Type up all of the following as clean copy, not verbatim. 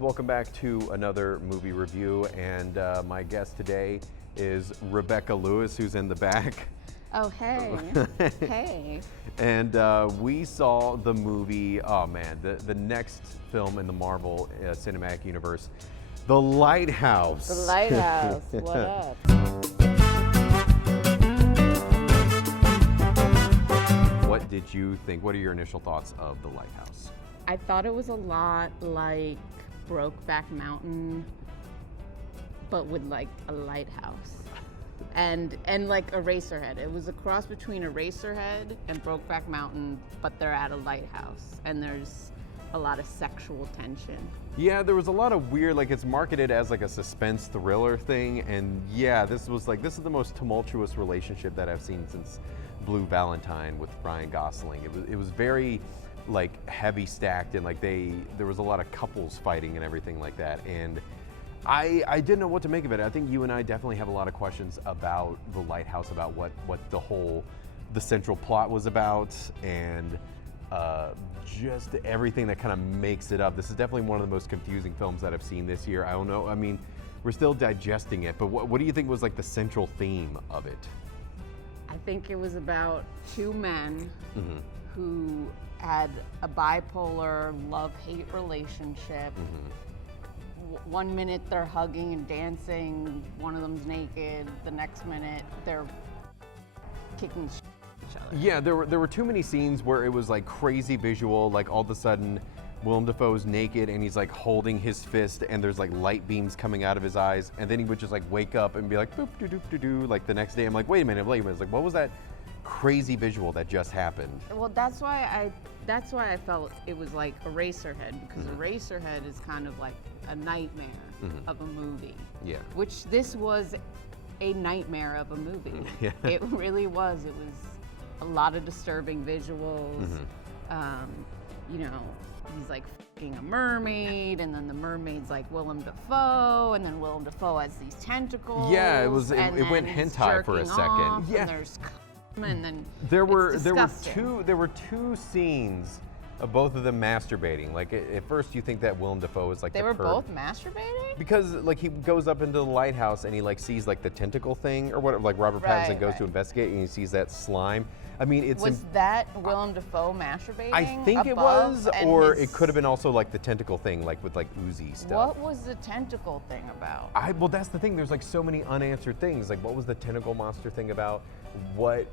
Welcome back to another movie review, and my guest today is Rebecca Lewis, who's in the back. Oh, hey. Hey. And we saw the movie, the next film in the Marvel Cinematic Universe, The Lighthouse. The Lighthouse. What up? What did you think? What are your initial thoughts of The Lighthouse? I thought it was a lot like Brokeback Mountain, but with like a lighthouse. And like Eraserhead. It was a cross between Eraserhead and Brokeback Mountain, but they're at a lighthouse, and there's a lot of sexual tension. Yeah, there was a lot of weird, like it's marketed as like a suspense thriller thing, and yeah, this is the most tumultuous relationship that I've seen since Blue Valentine with Ryan Gosling. It was very like heavy stacked, and like there was a lot of couples fighting and everything like that, and I didn't know what to make of it. I think you and I definitely have a lot of questions about The Lighthouse, about what the central plot was about, and just everything that kind of makes it up. This is definitely one of the most confusing films that I've seen this year. I don't know, I mean, we're still digesting it, but what do you think was like the central theme of it? I think it was about two men who had a bipolar love-hate relationship. 1 minute they're hugging and dancing, one of them's naked, the next minute they're kicking each other. Yeah, there were too many scenes where it was like crazy visual, like all of a sudden Willem Dafoe's naked and he's like holding his fist and there's like light beams coming out of his eyes, and then he would just like wake up and be like boop doo doo doo doo, like the next day. I'm like, wait a minute, it's like, what was that crazy visual that just happened? Well, that's why I felt it was like Eraserhead, because Eraserhead is kind of like a nightmare of a movie. Yeah. Which this was a nightmare of a movie. Yeah. It really was. It was a lot of disturbing visuals. You know, he's like fucking a mermaid, and then the mermaid's like Willem Dafoe, and then Willem Dafoe has these tentacles. Yeah, it went hentai for a second. Yeah. And there's and then there were two scenes of both of them masturbating. Like at first you think that Willem Dafoe is like they were both masturbating, because like he goes up into the lighthouse and he like sees like the tentacle thing or whatever, like Robert Pattinson goes to investigate and he sees that slime. I mean, was that Willem Dafoe masturbating? I think it was, or it could have been also like the tentacle thing, like with like oozy stuff. What was the tentacle thing about? Well, that's the thing. There's like so many unanswered things. Like, what was the tentacle monster thing about? What,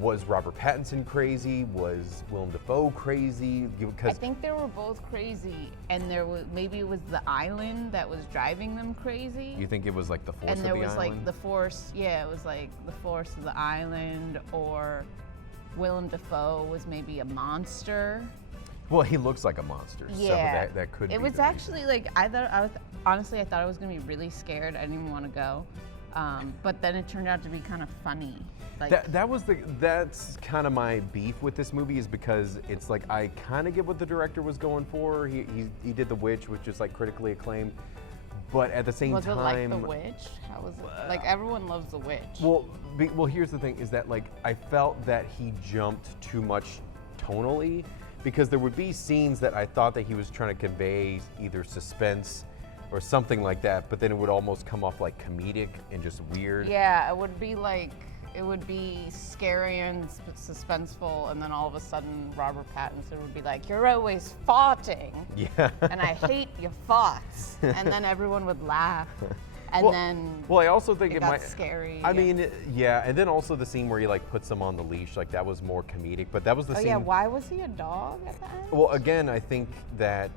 was Robert Pattinson crazy? Was Willem Dafoe crazy? I think they were both crazy, and maybe it was the island that was driving them crazy. You think it was like the force of the island? And there was like the force, it was like the force of the island, or Willem Dafoe was maybe a monster. Well, he looks like a monster, so that could be. It was actually like, I thought I was going to be really scared. I didn't even want to go. But then it turned out to be kind of funny. Like, that's kind of my beef with this movie, is because it's like I kind of get what the director was going for. He did The Witch, which is like critically acclaimed, but at the same time, was it like The Witch? How was it? Like everyone loves The Witch. Well, here's the thing: is that like I felt that he jumped too much tonally, because there would be scenes that I thought that he was trying to convey either suspense or something like that, but then it would almost come off like comedic and just weird. Yeah, it would be scary and suspenseful, and then all of a sudden Robert Pattinson would be like, "You're always farting." Yeah. And I hate your farts. And then everyone would laugh. And I also think it got might scary. I mean, yeah, and then also the scene where he like puts them on the leash, like that was more comedic, but that was the scene. Yeah, why was he a dog at the end? Well, again, I think that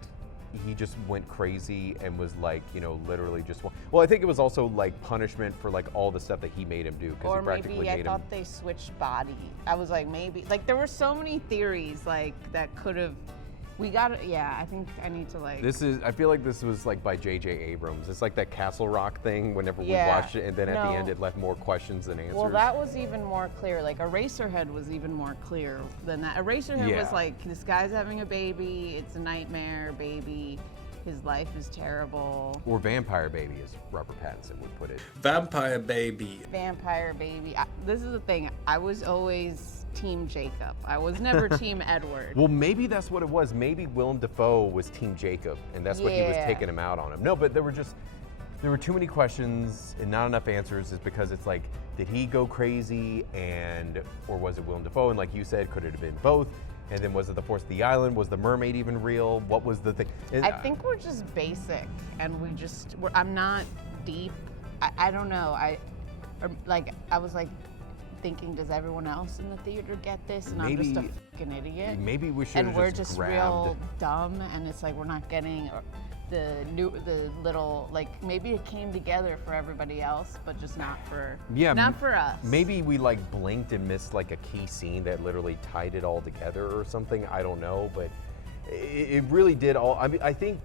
he just went crazy and was like, literally just. Well, I think it was also like punishment for like all the stuff that he made him do, because he practically made him. Or maybe I thought they switched body. I was like, maybe, like there were so many theories like that could have. I think I need to like. I feel like this was like by J.J. Abrams. It's like that Castle Rock thing whenever we watched it, and then at the end it left more questions than answers. Well, that was even more clear. Like Eraserhead was even more clear than that. Eraserhead was like, this guy's having a baby, it's a nightmare baby, his life is terrible. Or Vampire Baby, as Robert Pattinson would put it. Vampire Baby. Vampire Baby. This is the thing, I was always Team Jacob. I was never Team Edward. Well, maybe that's what it was. Maybe Willem Dafoe was Team Jacob, and that's what he was taking him out on him. No, but there were too many questions and not enough answers. Is because it's like, did he go crazy, or was it Willem Dafoe? And like you said, could it have been both? And then was it the force of the island? Was the mermaid even real? What was the thing? I think we're just basic, and I'm not deep. I don't know. I was like thinking, does everyone else in the theater get this? And I'm just a fucking idiot. Maybe we should have and we're just real dumb, and it's like we're not getting the little, like, maybe it came together for everybody else, but just not for us. Maybe we like blinked and missed like a key scene that literally tied it all together or something. I don't know, but it really did all. I mean, I think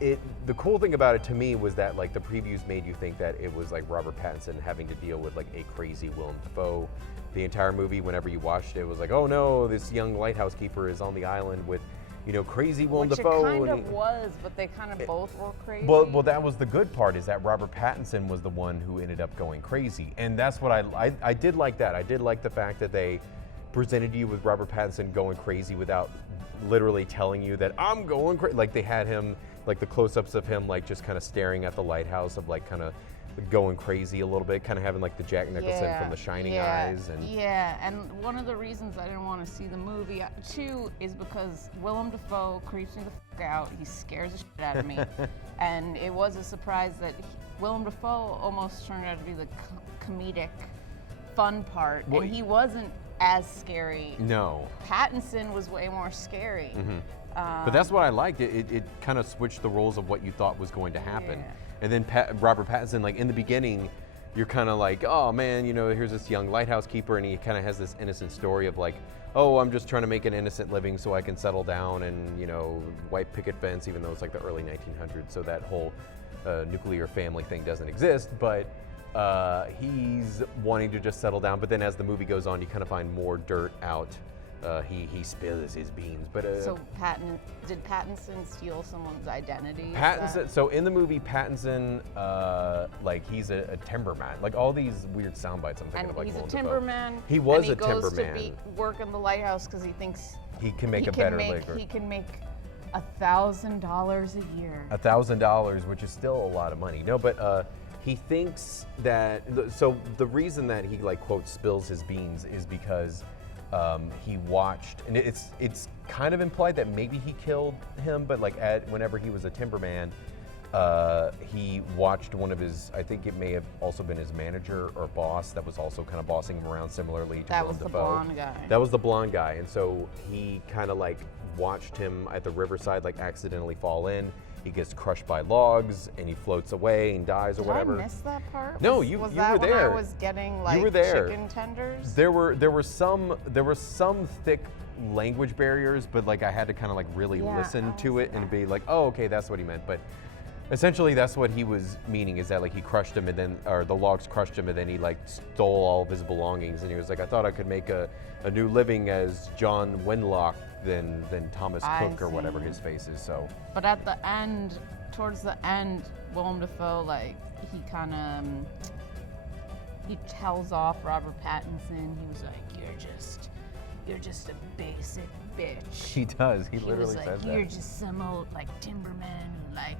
the cool thing about it to me was that like the previews made you think that it was like Robert Pattinson having to deal with like a crazy Willem Dafoe. The entire movie, whenever you watched it, was like, oh no, this young lighthouse keeper is on the island with, crazy Willem Dafoe. Which it kind of was, but they kind of both were crazy. Well, that was the good part, is that Robert Pattinson was the one who ended up going crazy. And that's what I did like that. I did like the fact that they presented you with Robert Pattinson going crazy without literally telling you that I'm going crazy. Like they had him, like the close-ups of him, like just kind of staring at the lighthouse, of like kind of going crazy a little bit, kind of having like the Jack Nicholson from The Shining eyes. And one of the reasons I didn't want to see the movie too is because Willem Dafoe creeps me the fuck out. He scares the shit out of me. And it was a surprise that Willem Dafoe almost turned out to be the comedic fun part, and he wasn't as scary. No. Pattinson was way more scary. Mm-hmm. But that's what I liked. It kind of switched the roles of what you thought was going to happen. Yeah. And then Robert Pattinson, like in the beginning, you're kind of like, oh man, here's this young lighthouse keeper, and he kind of has this innocent story of like, oh, I'm just trying to make an innocent living so I can settle down and, white picket fence, even though it's like the early 1900s, so that whole nuclear family thing doesn't exist. But he's wanting to just settle down. But then as the movie goes on, you kind of find more dirt out. He spills his beans, but so did Pattinson steal someone's identity? Pattinson. So in the movie, Pattinson, like he's a timberman. Like all these weird sound bites. I'm thinking of like he's Willem a timberman. He was a timberman. timberman. He goes to work in the lighthouse because he thinks he can make a better living. He can make $1,000 a year. $1,000, which is still a lot of money. No, but he thinks that. So the reason that he like quote spills his beans is because. He watched, and it's kind of implied that maybe he killed him, but like whenever he was a timberman, he watched one of his, I think it may have also been his manager or boss that was also kind of bossing him around similarly to That Willem was the Dafoe. blonde guy. That was the blonde guy, and so he kind of like watched him at the riverside like accidentally fall in. He gets crushed by logs and he floats away and dies or whatever. Did I miss that part? No, was you that were there. When I was getting like you were there. Chicken tenders. There were some thick language barriers, but like I had to kind of like really listen to it and be like, oh, okay, that's what he meant. But essentially, that's what he was meaning, is that like he crushed him, and then, or the logs crushed him, and then he like stole all of his belongings, and he was like, I thought I could make a new living as John Wenlock than Thomas Cook or whatever his face is. So. But at the end, towards the end, Willem Dafoe, like he kind of he tells off Robert Pattinson. He was like, you're just a basic bitch. He does. He literally was says like, you're just some old like timberman who like,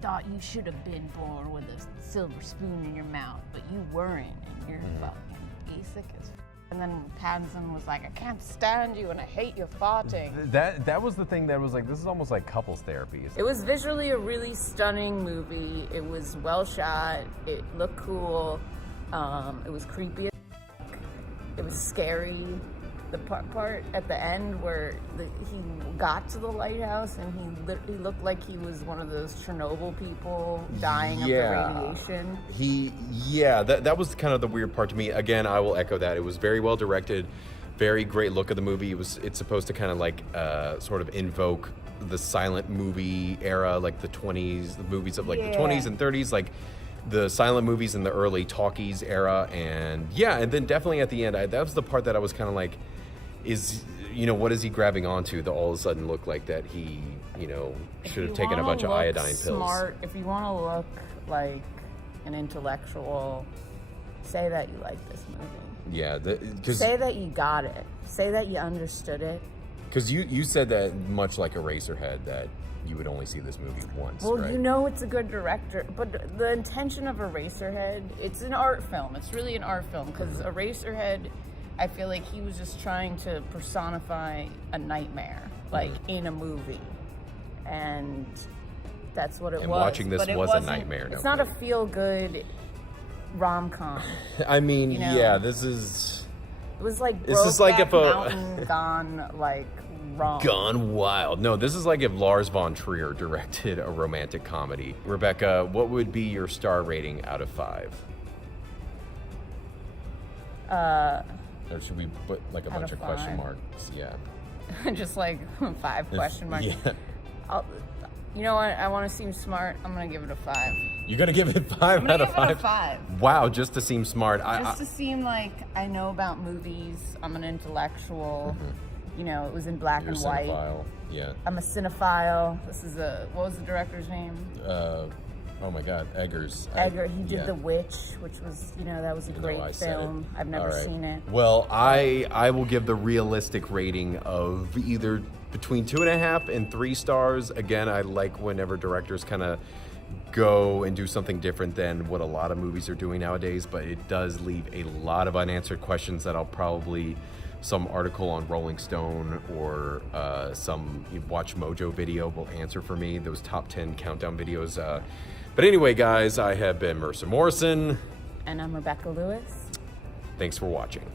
thought you should have been born with a silver spoon in your mouth, but you weren't, and you're fucking basic as. And then Pattinson was like, I can't stand you and I hate your farting. That was the thing that was like, this is almost like couples therapy. It was visually a really stunning movie. It was well shot. It looked cool. It was creepy. It was scary. The part at the end where he got to the lighthouse and he looked like he was one of those Chernobyl people dying of the radiation. That was kind of the weird part to me. Again, I will echo that. It was very well directed, very great look of the movie. It's supposed to kind of like sort of invoke the silent movie era, like the 20s, the movies of like the 20s and 30s, like the silent movies in the early talkies era. And then definitely at the end, that was the part that I was kind of like, what is he grabbing onto that all of a sudden looked like that he, should have taken a bunch of iodine pills. If you want to look like an intellectual, say that you like this movie. Yeah, Say that you got it. Say that you understood it. Because you said that much like Eraserhead, that you would only see this movie once, Well, right? you know it's a good director, but the intention of Eraserhead, it's an art film. It's really an art film, because Eraserhead, I feel like he was just trying to personify a nightmare, like in a movie. And that's what it was. And watching this but it was a wasn't- nightmare. It's not a feel-good rom-com. I mean, you know? yeah, this is... It was like This is like if a- Mountain gone like wrong. Gone wild. No, this is like if Lars von Trier directed a romantic comedy. Rebecca, what would be your star rating out of 5? Or should we put like a bunch of question 5? marks? Yeah. Just like 5 question marks. Yeah. You know what? I want to seem smart. I'm gonna give it a 5. You're gonna give it 5 I'm out gonna of give 5? it a 5. Wow, just to seem smart. Just to seem like I know about movies. I'm an intellectual. You know, it was in black You're and a white. cinephile. Yeah. I'm a cinephile. This is what was the director's name? Oh my God, Eggers. Edgar. He did yeah. The Witch, which was, that was a Even though I great said it. film. I've never All right. seen it. Well, I will give the realistic rating of either between 2.5 and 3 stars. Again, I like whenever directors kind of go and do something different than what a lot of movies are doing nowadays, but it does leave a lot of unanswered questions that I'll probably, some article on Rolling Stone or some Watch Mojo video will answer for me, those top 10 countdown videos. But anyway, guys, I have been Mercer Morrison. And I'm Rebecca Lewis. Thanks for watching.